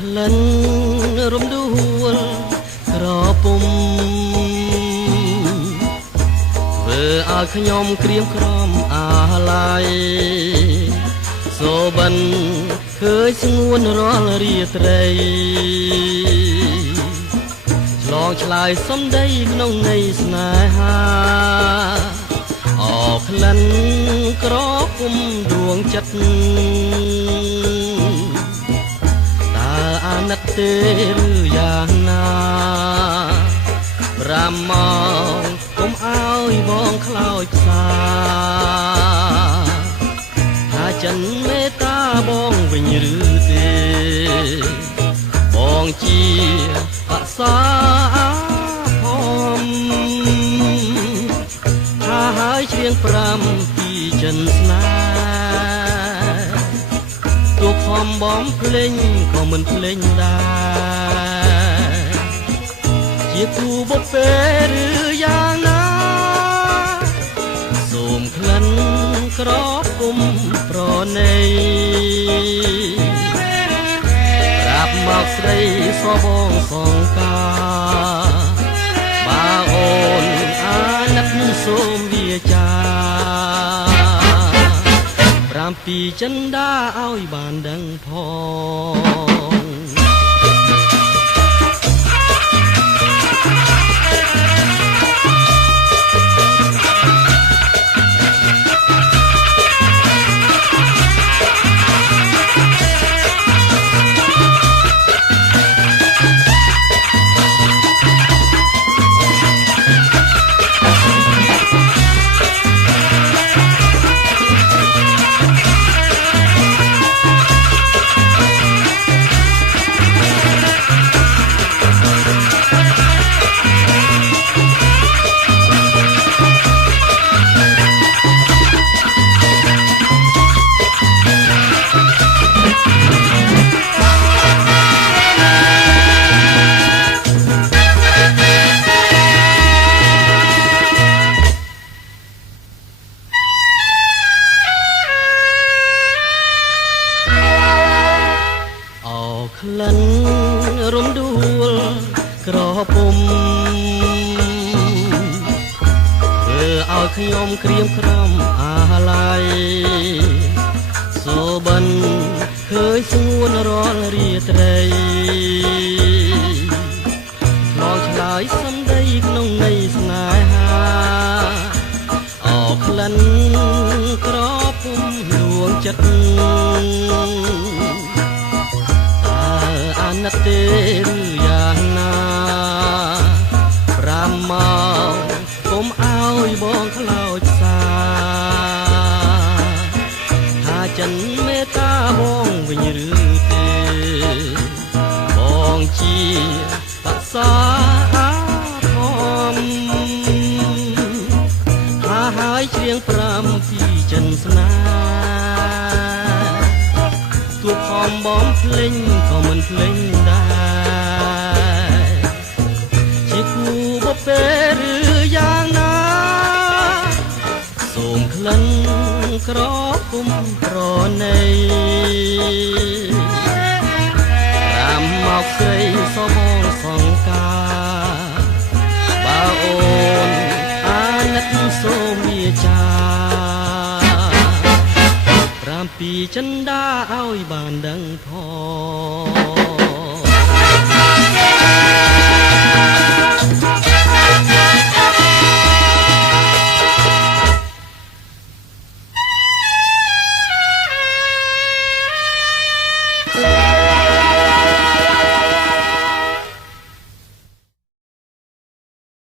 ក្លិនរំដួលក្រពុំធ្វើឲ្យខ្ញុំក្រៀមក្រំអាឡ័យសូបិនឃើញស្ងួនរាល់រាត្រីឆ្លងឆ្លើយសំដីក្នុងន័យស្នេហាអរក្លិនក្រពុំដួងចិត្តអាណិតទេឬយ៉ាងណា5ម៉ោងកុំឲ្យបងខ្លោចផ្សាថាចិនមេត្តាបងវិញឬទេបងជាអក្សរភមថាហើយច្រៀង5ពីចិនស្នេហ៍ទូខំបំភ្លេងក៏មិនភ្លេងដែរជាគូបុព្វេឬយ៉ាងណាសូមក្លិនក្រពុំប្រណីប្រាប់មកស្រីសបងសង្ការបើអូនអាណិតសូមវាចា7ចិនដាឲ្យបានដឹងផងក្លិនរំដួលក្រពុំធ្វើឲ្យខ្ញុំក្រៀមក្រំអាឡ័យសូបិនឃើញស្ងួនរាល់រាត្រីឆ្លងឆ្លើយសំដីក្នុងន័យស្នេហាអរក្លិនក្រពុំដួងចិត្តអាណិតទេឬយ៉ាងណា5ម៉ោងកុំឲ្យបងខ្លោចផ្សាថាចិនមេត្តាបងវិញឬទេបងជាបក្សាធំថាហើយច្រៀង5ពីចិនស្នេហ៍ទូខំបំភ្លេងក៏មិនភ្លេងដែរជាគូបុព្វេឬយ៉ាងណាសូមក្លិនក្រពុំប្រណី5មកស្រីសបងសង្ការបើអូនអាណិតសូមវាចា7ចិនដាឲ្យបានដឹងផង